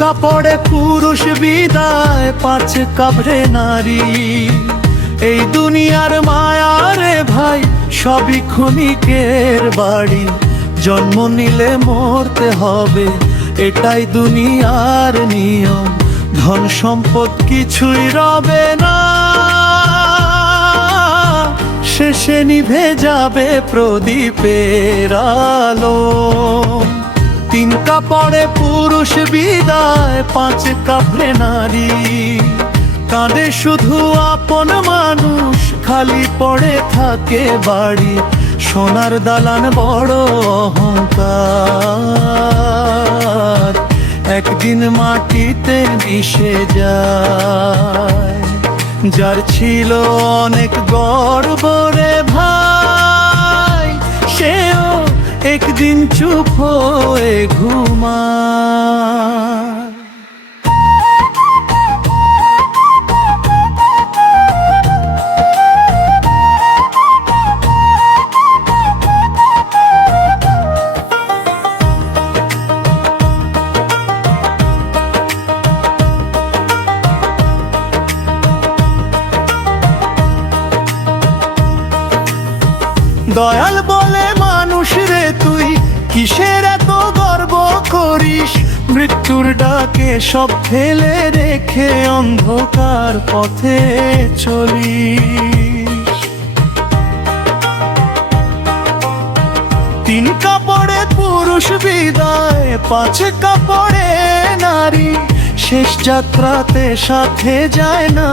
কাপড়ে পুরুষ বিদায়, পাঁচ কাপড়ে নারী। এই দুনিয়ার মায়া রে ভাই, সবই ক্ষণিকের বাড়ি। জন্ম নিলে মরতে হবে, এটাই দুনিয়ার নিয়ম। ধন সম্পদ কিছুই রবে না, শেষে নিভে যাবে প্রদীপের আলো। তিন কাপড়ে পুরুষ বিদায়, পাঁচ কাপড়ে নারী। কাঁদে শুধু আপন মানুষ, খালি পড়ে থাকে বাড়ি। সোনার দালান বড় অহংকার, একদিন মাটিতে মিশে যায়। যার ছিল অনেক গর্ব রে ভাই, সেও একদিন চুপ হয়ে ঘুমায়। দয়াল বলে মানুষ রে তুই, কিসের এত গর্ব করিস? মৃত্যুর ডাকে সব ফেলে রেখে অন্ধকার পথে চলিস। তিন কাপড়ে পুরুষ বিদায়, পাঁচ কাপড়ে নারী। শেষ যাত্রাতে সাথে যায় না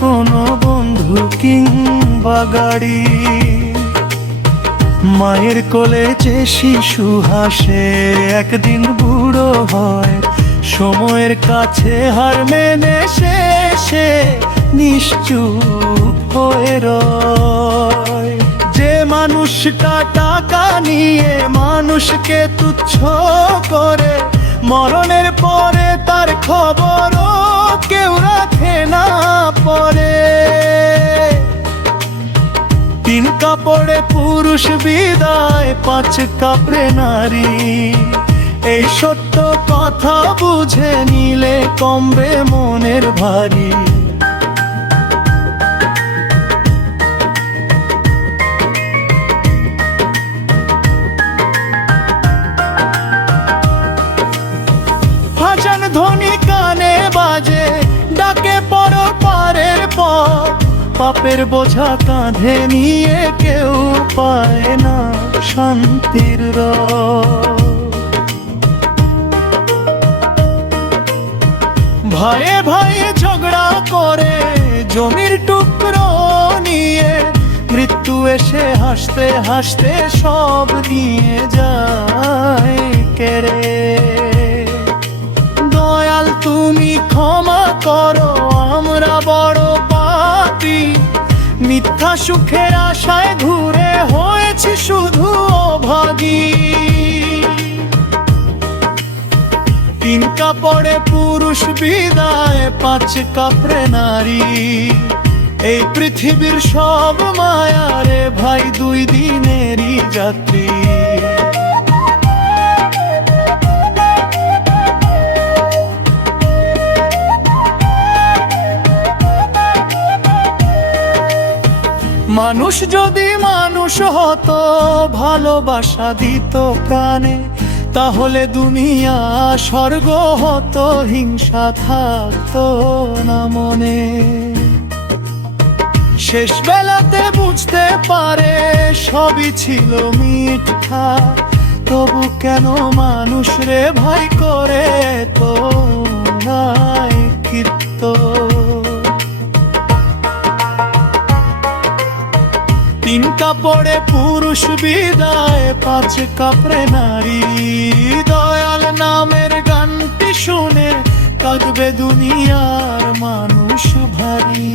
কোনো বন্ধু কিংবা গাড়ি। মায়ের কোলে যে শিশু হাসে, একদিন বুড়ো হয়। সময়ের কাছে হার মেনে শেষে নিশ্চুপ হয়ে রয়। যে মানুষটা টাকা নিয়ে মানুষকে তুচ্ছ করে, মরণের পরে তার খবরও কেউ রাখে না পরে। তিন কাপড়ে পুরুষ বিদায়, পাঁচ কাপড়ে নারী। এই সত্য কথা বুঝে নিলে কমবে মনের ভারী। ভাষণ ধ্বনি কানে বাজে, ডাকে পরপারের পর। পাপের বোঝা কাঁধে নিয়ে কেউ পায় না শান্তির রব। ভাইয়ে ভাইয়ে ঝগড়া করে জমির টুকরো নিয়ে, মৃত্যু এসে হাসতে হাসতে সব নিয়ে যায় কেড়ে। দয়াল তুমি ক্ষমা করো, আমরা বড় পাপী। মিথ্যা সুখের আশায় ঘুরে হয়েছি শুধু অভাগী। তিন কাপড়ে পুরুষ বিদায়, পাঁচ কাপড়ে নারী। এই পৃথিবীর সব মায়া রে ভাই, দুই দিনেরই যাত্রী। মানুষ যদি মানুষ হতো, ভালোবাসা দিত প্রাণে, তাহলে দুনিয়া স্বর্গ হতো, হিংসা থাকতো না মনে। শেষ বেলাতে বুঝতে পারে সবই ছিল মিথ্যা, তবু কেন মানুষ রে ভাই করে তো নাই কীর্ত। তিন কাপড়ে পুরুষ বিদায়, পাঁচ কাপড়ে নারী। দয়াল নামের গানটি শুনে কাঁদবে দুনিয়ার মানুষ ভারী।